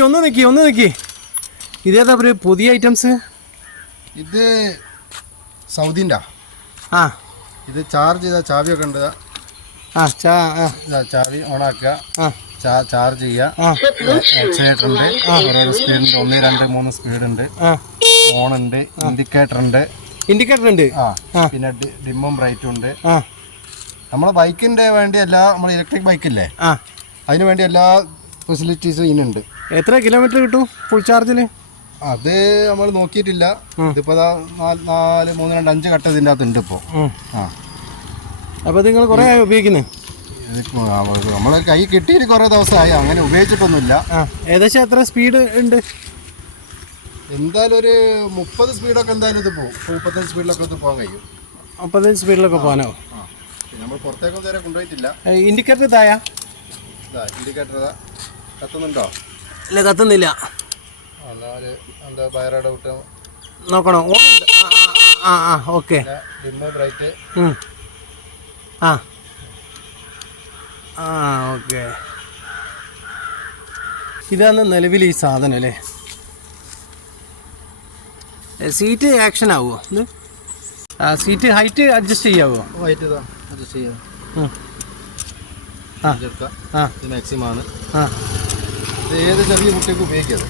ഒന്ന് നിക്കി ഇതേതാ ഒരു പുതിയ ഐറ്റംസ്? ഇത് സൗദിൻ്റെ. ആ ഇത് ചാർജ് ചെയ്താൽ ചാവിയൊക്കെ ഉണ്ട്. ചാവി ഓണാക്കുക, ചാർജ് ചെയ്യുക. ആക്സിലേറ്റർ ഉണ്ട്, ഓരോ സ്പീഡുണ്ട്, 1, 2, 3 സ്പീഡുണ്ട്. ഓണുണ്ട്, ഇൻഡിക്കേറ്റർ ഉണ്ട്. പിന്നെ ഡിമ്മും ബ്രൈറ്റും ഉണ്ട്. നമ്മളെ ബൈക്കിൻ്റെ വേണ്ടി നമ്മൾ ഇലക്ട്രിക് ബൈക്കില്ലേ, അതിന് വേണ്ടി എല്ലാ ഫെസിലിറ്റീസും ഇതിനുണ്ട്. എത്ര കിലോമീറ്റർ കിട്ടും ഫുൾ ചാർജിൽ? അത് നമ്മൾ നോക്കിയിട്ടില്ല. ഇതിപ്പോൾ 4, 3, 2, 5 കട്ട ഇതിൻ്റെ അകത്തുണ്ട് ഇപ്പോൾ. അപ്പോൾ നിങ്ങൾ കുറേ ഉപയോഗിക്കുന്നത്? നമ്മളെ കൈ കിട്ടിയിട്ട് കുറേ ദിവസമായി, അങ്ങനെ ഉപയോഗിച്ചിട്ടൊന്നുമില്ല. ഏകദേശം എത്ര സ്പീഡ് ഉണ്ട്? എന്തായാലും ഒരു 30 സ്പീഡൊക്കെ എന്തായാലും ഇത് പോകും. 35 സ്പീഡിലൊക്കെ ഇത് പോകാൻ കഴിയും. 35 സ്പീഡിലൊക്കെ പോകാനോ? നമ്മൾ പുറത്തേക്കൊന്നും ഇതുവരെ കൊണ്ടുപോയിട്ടില്ല. ഇൻഡിക്കേറ്റർ തായാ? ഇൻഡിക്കേറ്റർ കത്തുന്നുണ്ടോ? ഇല്ല, കത്തുന്നില്ല. എന്താ ബയറയുടെ വിട്ട് നോക്കണോ? ഓണുണ്ട്. ഓക്കെ. Dim bright. ഓക്കെ. ഇതാണ് നിലവിൽ ഈ സാധനം അല്ലേ? സീറ്റ് ആക്ഷൻ ആവുമോ ഇത്? സീറ്റ് ഹൈറ്റ് അഡ്ജസ്റ്റ് ചെയ്യാവോ? ഹൈറ്റ് അഡ്ജസ്റ്റ് ചെയ്യാം. ഇത് മാക്സിമം ആണ്. ഇത് ഏത് ചെറിയ കുട്ടിക്ക് ഉപയോഗിക്കരുത്.